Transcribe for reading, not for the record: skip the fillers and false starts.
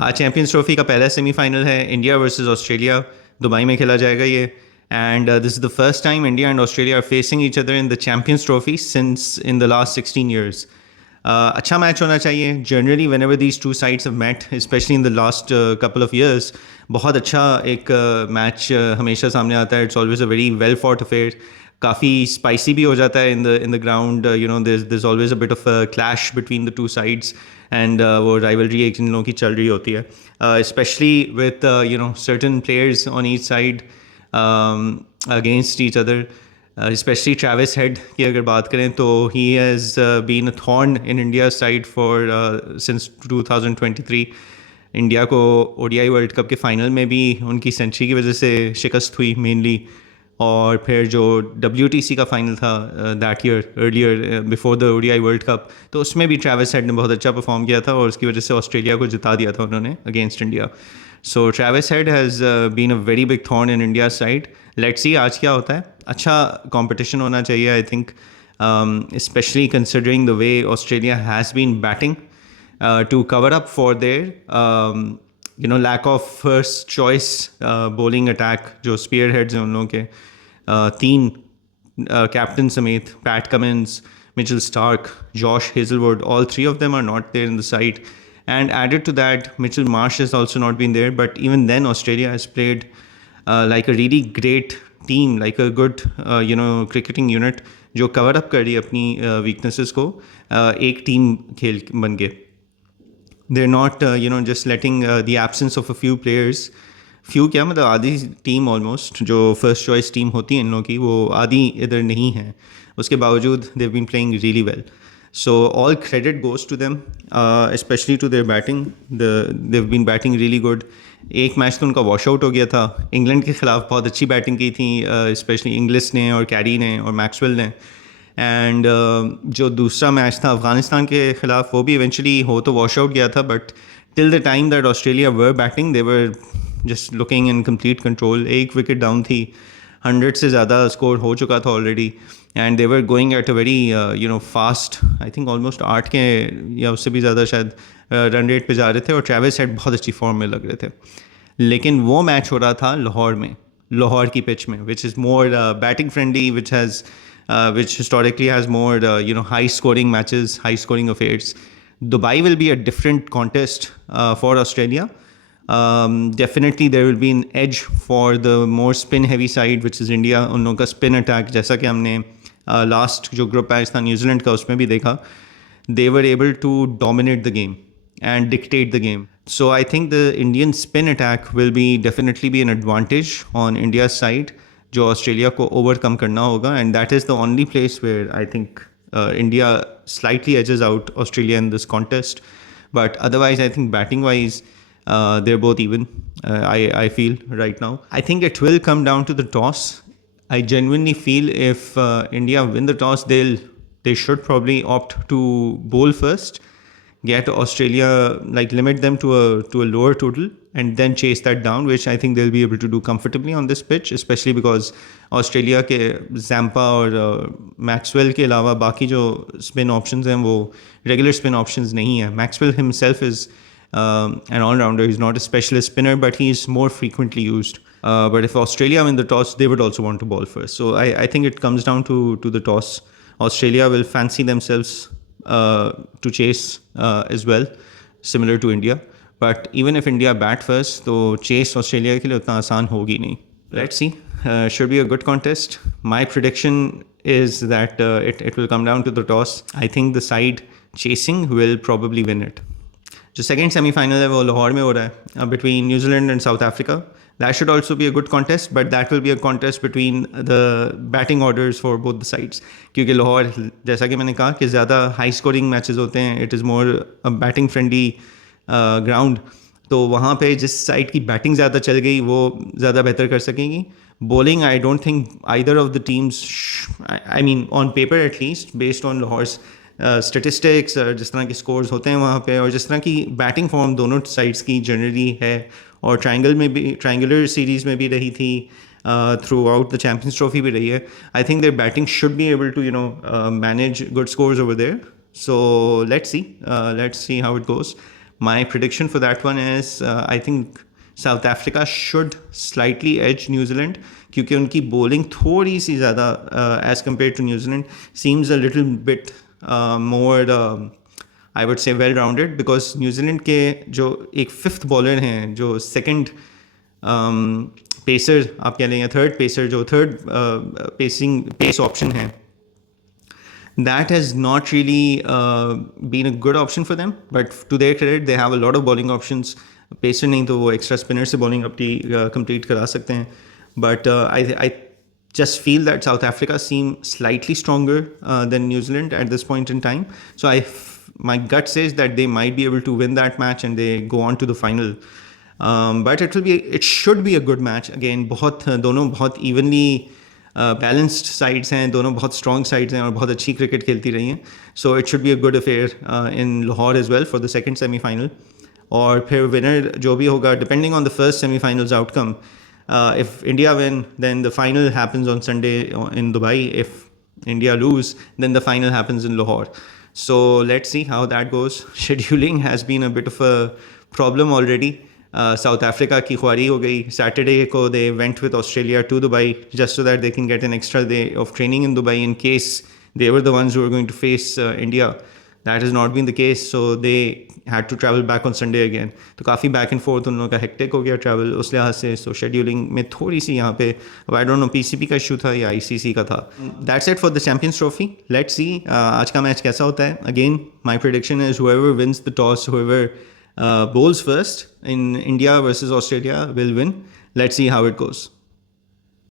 आज champions trophy का पहला सेमीफाइनल है, इंडिया वर्सेस ऑस्ट्रेलिया। दुबई में खेला जाएगा ये। And this is the first time India and Australia are facing each other in the Champions Trophy since in the last 16 years. अच्छा match होना चाहिए। Generally whenever these two sides have met, specially in the last couple of years, बहुत अच्छा एक मैच हमेशा सामने आता है। It's always a very well fought affair. काफ़ी स्पाइसी भी हो जाता है in the ground. You know there's always a bit of clash between the two sides and वो राइवलरी एक इन लोगों की चल रही होती है, specially with you know certain players on each side against each other. Specially Travis Head की अगर बात करें तो he has been a thorn in India side for since 2023। India को ओडीआई वर्ल्ड कप के फाइनल में भी उनकी सेंचुरी की वजह से शिकस्त हुई मेनली, और फिर जो WTC का फाइनल था that year earlier before the ODI World cup, तो उसमें भी ट्रैविस हेड ने बहुत अच्छा परफॉर्म किया था और उसकी वजह से ऑस्ट्रेलिया को जिता दिया था उन्होंने against India. So Travis Head has been a very big thorn in India side. Let's see आज क्या होता है। अच्छा कंपटीशन होना चाहिए I think, specially considering the way Australia has been batting to cover up for their you know lack of first choice bowling attack जो spear heads हैं उन लोगों के। तीन कैप्टन समेत, PAT Cummins, Mitchell Starc, Josh Hazlewood, all three of them are not there in the side, and added to that Mitchell Marsh has also not been there, but even then Australia has played like a really great team, like a good you know cricketing unit जो cover up कर रही है अपनी weaknesses को एक team खेल बन के। they're not you know just letting the absence of a few players, few क्या मतलब आधी टीम ऑलमोस्ट जो फर्स्ट चॉइस टीम होती है इन लोगों की वो आधी इधर नहीं है, उसके बावजूद they've been playing really well. So all credit goes to them, especially to their batting. They've been batting really good. एक मैच तो उनका वॉश आउट हो गया था, इंग्लैंड के खिलाफ बहुत अच्छी बैटिंग की थी, स्पेशली इंग्लिस ने और कैरी ने और मैक्सवेल ने। एंड जो दूसरा मैच था अफगानिस्तान के ख़िलाफ़ वो भी इवेंचुअली हो तो वॉश आउट गया था, but till the time that Australia were batting they were just looking in complete control. एक विकेट डाउन थी, 100 से ज़्यादा स्कोर हो चुका था already, and they were going at a very you know fast, I think almost 8 के या उससे भी ज़्यादा शायद रन रेट पे जा रहे थे, और ट्रैविस हेड बहुत अच्छी फॉर्म में लग रहे थे। लेकिन वो मैच हो रहा था लाहौर में, लाहौर की पिच में, which is more batting friendly, which historically has more you know high scoring matches, high scoring affairs. Dubai will be a different contest for Australia. Definitely there will be an edge for the more spin heavy side, which is India. उन लोगों का spin attack जैसा कि हमने last जो group match था New Zealand का उसमें भी देखा, they were able to dominate the game and dictate the game. So I think the Indian spin attack will be definitely be an advantage on India's side जो Australia को overcome करना होगा, and that is the only place where I think India slightly edges out Australia in this contest. But otherwise I think batting wise they're both even. I feel right now. I think it will come down to the toss. I genuinely feel if India win the toss, they should probably opt to bowl first, get Australia, like limit them to a lower total, and then chase that down, which I think they'll be able to do comfortably on this pitch, especially because Australia के Zampa और Maxwell के अलावा बाकी जो spin options हैं वो regular spin options नहीं है। Maxwell himself is an all-rounder. He's not a specialist spinner, but he's more frequently used. But if Australia win the toss, they would also want to bowl first. So I think it comes down to the toss. Australia will fancy themselves to chase as well, similar to India. But even if India bat first, तो chase Australia के लिए उतना आसान होगी नहीं. Let's see. Should be a good contest. My prediction is that it will come down to the toss. I think the side chasing will probably win it. जो second semi-final है वो लाहौर में हो रहा है between New Zealand and South Africa. That should also be a good contest, but that will be a contest between the batting orders for both the sides. क्योंकि लाहौर जैसा कि मैंने कहा कि ज़्यादा high scoring matches होते हैं, it is more a batting friendly ground, तो वहाँ पे जिस साइड की बैटिंग ज़्यादा चल गई वो ज़्यादा बेहतर कर सकेंगी। Bowling I don't think either of the teams, I mean on paper at least, based on Lahore's statistics, जिस तरह के स्कोर्स होते हैं वहाँ पे और जिस तरह की बैटिंग फॉर्म दोनों साइड्स की जनरली है, और ट्रायंगल में भी, ट्रायंगुलर सीरीज़ में भी रही थी, throughout the Champions Trophy भी रही है। I think their batting should be able to you know manage good scores over there. So let's see how it goes. My prediction for that one is I think South Africa should slightly edge New Zealand क्योंकि उनकी bowling थोड़ी सी ज़्यादा as compared to New Zealand seems a little bit more I would say well rounded because New Zealand के जो एक fifth bowler हैं जो second pacer आप कह लें या थर्ड पेसर जो थर्ड पेस ऑप्शन है that has not really been a good option for them, but to their credit they have a lot of bowling options. Pacer नहीं तो वो एक्स्ट्रा स्पिनर से बॉलिंग अपनी कंप्लीट करा सकते हैं but I just feel that South Africa seem slightly stronger than New Zealand at this point in time. So my gut says that they might be able to win that match and they go on to the final. But it should be a good match. Again, दोनों बहुत evenly balanced sides हैं, दोनों बहुत strong sides हैं और बहुत अच्छी cricket खेलती रही हैं. So it should be a good affair in Lahore as well for the second semi-final. और फिर winner जो भी होगा, depending on the first semi-finals outcome. If India win, then the final happens on Sunday in Dubai. If India lose, then the final happens in Lahore. So let's see how that goes. Scheduling has been a bit of a problem already. South Africa की ख्वारी हो गई. Saturday को they went with Australia to Dubai just so that they can get an extra day of training in Dubai in case they were the ones who were going to face India. That has not been the case, so they had to travel back on Sunday again. तो काफ़ी back and forth उन लोगों का hectic हो गया travel उस लिहाज से. So scheduling में थोड़ी सी यहाँ पे I don't know PCB का issue था या ICC का था. That's it for the Champions Trophy. Let's see आज का मैच कैसा होता है. Again, my prediction is whoever wins the toss, whoever bowls first in India versus Australia will win. Let's see how it goes.